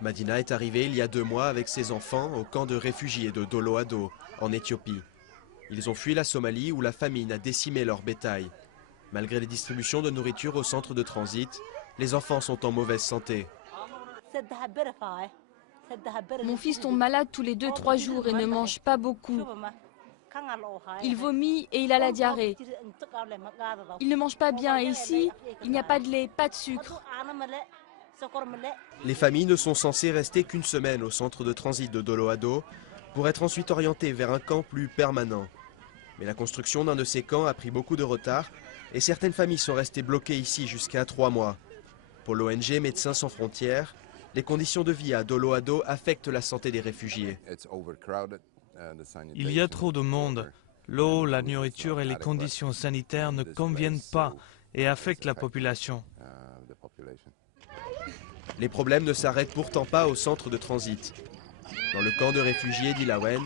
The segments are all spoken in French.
Madina est arrivée il y a 2 mois avec ses enfants au camp de réfugiés de Dolo-Ado, en Éthiopie. Ils ont fui la Somalie où la famine a décimé leur bétail. Malgré les distributions de nourriture au centre de transit, les enfants sont en mauvaise santé. Mon fils tombe malade tous les 2-3 jours et ne mange pas beaucoup. Il vomit et il a la diarrhée. Il ne mange pas bien et ici, il n'y a pas de lait, pas de sucre. Les familles ne sont censées rester qu'une semaine au centre de transit de Dolo-Ado pour être ensuite orientées vers un camp plus permanent. Mais la construction d'un de ces camps a pris beaucoup de retard et certaines familles sont restées bloquées ici jusqu'à 3 mois. Pour l'ONG Médecins sans frontières, les conditions de vie à Dolo-Ado affectent la santé des réfugiés. Il y a trop de monde. L'eau, la nourriture et les conditions sanitaires ne conviennent pas et affectent la population. Les problèmes ne s'arrêtent pourtant pas au centre de transit. Dans le camp de réfugiés d'Ilawen,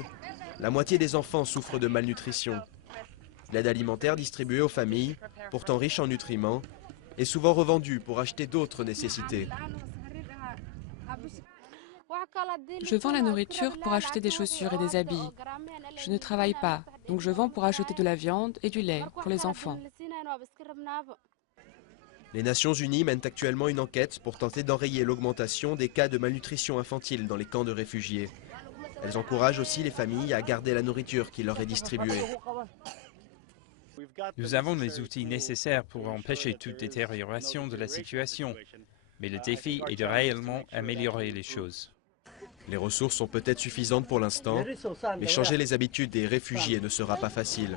la moitié des enfants souffrent de malnutrition. L'aide alimentaire distribuée aux familles, pourtant riche en nutriments, est souvent revendue pour acheter d'autres nécessités. Je vends la nourriture pour acheter des chaussures et des habits. Je ne travaille pas, donc je vends pour acheter de la viande et du lait pour les enfants. Les Nations Unies mènent actuellement une enquête pour tenter d'enrayer l'augmentation des cas de malnutrition infantile dans les camps de réfugiés. Elles encouragent aussi les familles à garder la nourriture qui leur est distribuée. Nous avons les outils nécessaires pour empêcher toute détérioration de la situation, mais le défi est de réellement améliorer les choses. Les ressources sont peut-être suffisantes pour l'instant, mais changer les habitudes des réfugiés ne sera pas facile.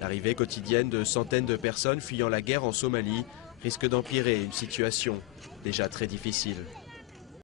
L'arrivée quotidienne de centaines de personnes fuyant la guerre en Somalie risque d'empirer une situation déjà très difficile.